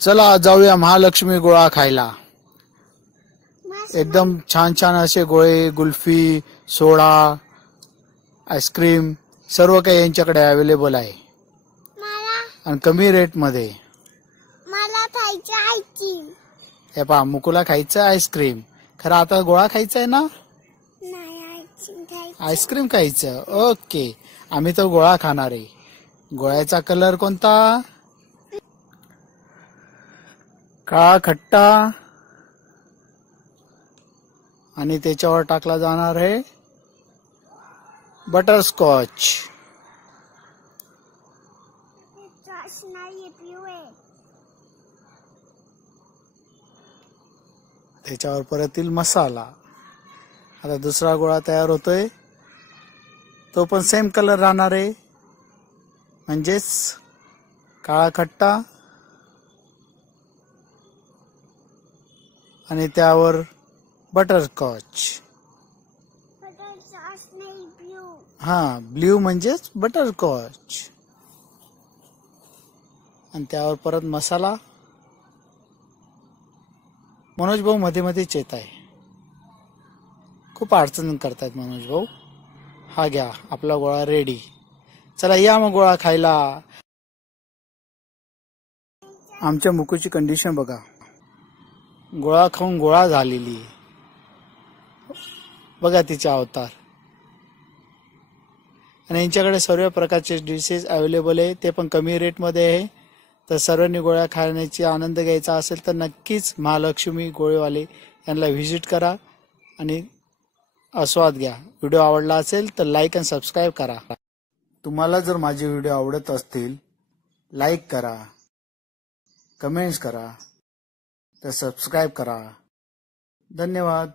चला जाऊया महालक्ष्मी गोळा खायला। एकदम छान छान असे गोळे, गुल्फी, सोडा, आईस्क्रीम सर्व काही यांच्याकडे अवेलेबल आहे आणि कमी रेट मध्ये। मला खायचं आईस्क्रीम। हे पहा, मुकुला खायचं आईस्क्रीम। खरं आता गोळा खायचा आहे ना? नाही, आईस्क्रीम खायचं। ओके, आम्ही तो गोळा खाणार आहे। गोळ्याचा कलर कोणता? काळा खट्टा आणि त्याच्यावर टाकला जाणार आहे बटरस्कॉच। त्याच्यावर परत येईल मसाला। आता दुसरा गोळा तयार होतोय, तो पण सेम कलर राहणार आहे, म्हणजेच काळा खट्टा आणि त्यावर बटरस्कॉच। हा, ब्ल्यू म्हणजेच बटरस्कॉच आणि त्यावर परत मसाला। मनोज भाऊ मध्ये मध्येच येत आहे, खूप अडचण करतायत मनोज भाऊ। हा घ्या, आपला गोळा रेडी। चला या मग गोळा खायला। आमच्या मुकुची कंडिशन बघा, गोळा खाऊन गोळा झालेली बघा तिचा अवतार। आणि यांच्याकडे सर्व प्रकारचे डिशेस अवेलेबल आहे, ते पण कमी रेट मध्ये आहे। तर सर्वांनी गोळ्या खाण्याची आनंद घ्यायचा असेल तर नक्कीच महालक्ष्मी गोळेवाले यांना व्हिजिट करा आणि आस्वाद घ्या। व्हिडिओ आवडला असेल तर लाईक आणि सबस्क्राईब करा। तुम्हाला जर माझे व्हिडिओ आवडत असतील, लाईक करा, कमेंट्स करा, तर सबस्क्राईब करा। धन्यवाद।